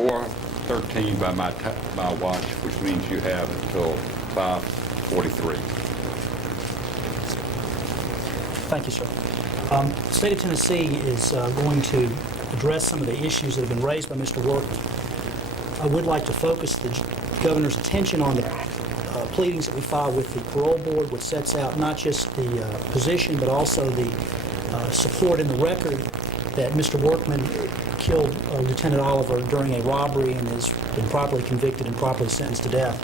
4:13 by my watch, which means you have until 5:43. Thank you, sir. The state of Tennessee is going to address some of the issues that have been raised by Mr. Workman. I would like to focus the governor's attention on the pleadings that we filed with the parole board, which sets out not just the position, but also the support in the record that Mr. Workman killed Lieutenant Oliver during a robbery and has been properly convicted and properly sentenced to death,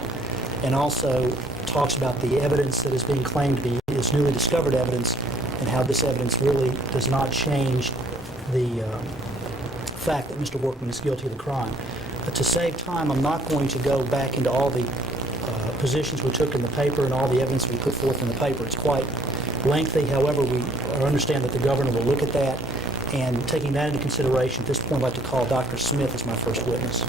and also talks about the evidence that is being claimed to be his newly discovered evidence and how this evidence really does not change the fact that Mr. Workman is guilty of the crime. To save time, I'm not going to go back into all the positions we took in the paper and all the evidence we put forth in the paper. It's quite lengthy. However, we understand that the governor will look at that, and taking that into consideration, at this point I'd like to call Dr. Smith as my first witness.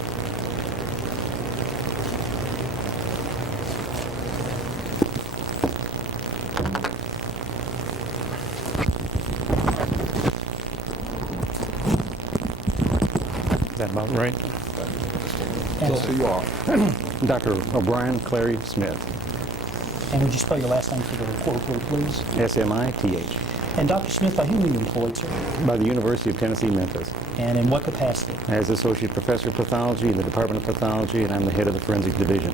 Is that about right? Yes, you are. Dr. O'Brien Clary Smith. And would you spell your last name for the report, please? S-M-I-T-H. And Dr. Smith, by whom are you employed, sir? By the University of Tennessee, Memphis. And in what capacity? As Associate Professor of Pathology in the Department of Pathology, and I'm the head of the Forensic Division.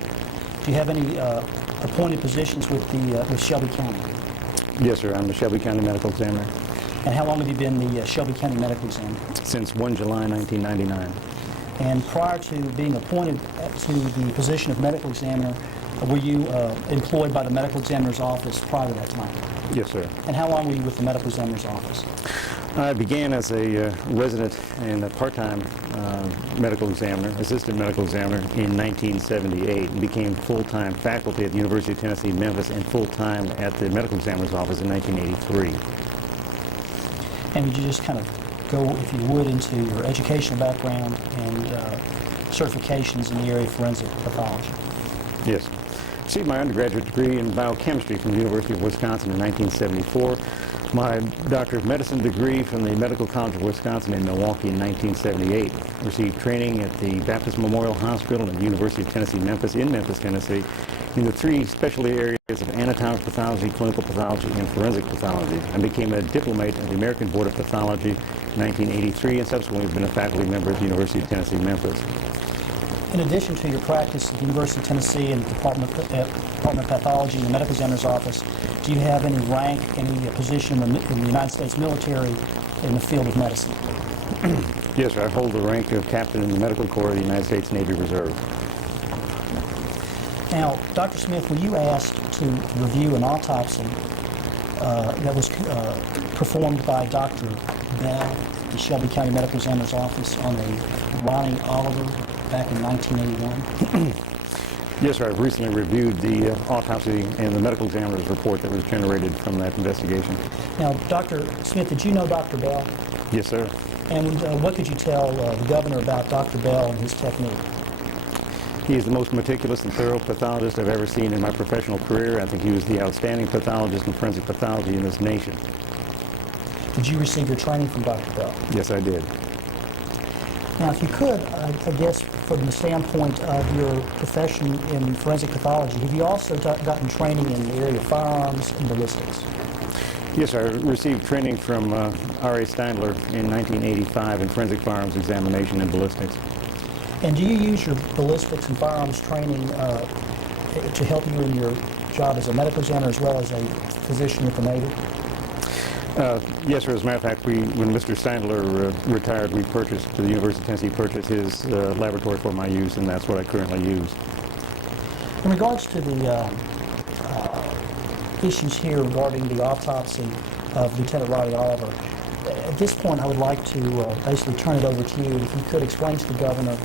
Do you have any appointed positions with Shelby County? Yes, sir. I'm the Shelby County Medical Examiner. And how long have you been the Shelby County Medical Examiner? Since 1 July 1999. And prior to being appointed to the position of medical examiner, were you employed by the medical examiner's office prior to that time? Yes, sir. And how long were you with the medical examiner's office? I began as a resident and a part-time medical examiner, assistant medical examiner in 1978, and became full-time faculty at the University of Tennessee, Memphis, and full-time at the medical examiner's office in 1983. And would you just kind of go, if you would, into your educational background and certifications in the area of forensic pathology? Yes. Received my undergraduate degree in biochemistry from the University of Wisconsin in 1974. My Doctor of Medicine degree from the Medical College of Wisconsin in Milwaukee in 1978. Received training at the Baptist Memorial Hospital and the University of Tennessee, Memphis, in Memphis, Tennessee, in the three specialty areas of anatomic pathology, clinical pathology, and forensic pathology. I became a diplomate of the American Board of Pathology in 1983 and subsequently have been a faculty member at the University of Tennessee, Memphis. In addition to your practice at the University of Tennessee and the Department of Pathology in the medical examiner's office, do you have any rank, any position in the United States military in the field of medicine? Yes, sir. I hold the rank of captain in the Medical Corps of the United States Navy Reserve. Now, Dr. Smith, were you asked to review an autopsy that was performed by Dr. Bell, the Shelby County Medical Examiner's Office, on a Ronnie Oliver back in 1981? Yes, sir. I've recently reviewed the autopsy and the medical examiner's report that was generated from that investigation. Now, Dr. Smith, did you know Dr. Bell? Yes, sir. And what could you tell the governor about Dr. Bell and his technique? He is the most meticulous and thorough pathologist I've ever seen in my professional career. I think he was the outstanding pathologist in forensic pathology in this nation. Did you receive your training from Dr. Bell? Yes, I did. Now, if you could, I guess from the standpoint of your profession in forensic pathology, have you also gotten training in the area of firearms and ballistics? Yes, I received training from R.A. Steindler in 1985 in forensic firearms examination and ballistics. And do you use your ballistics and firearms training to help you in your job as a medical examiner as well as a physician with the Navy? Yes, sir. As a matter of fact, when Mr. Steindler retired, the University of Tennessee purchased his laboratory for my use, and that's what I currently use. In regards to the issues here regarding the autopsy of Lieutenant Ronnie Oliver, at this point I would like to basically turn it over to you. If you could explain to the governor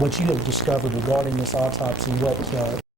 what you have discovered regarding this autopsy, what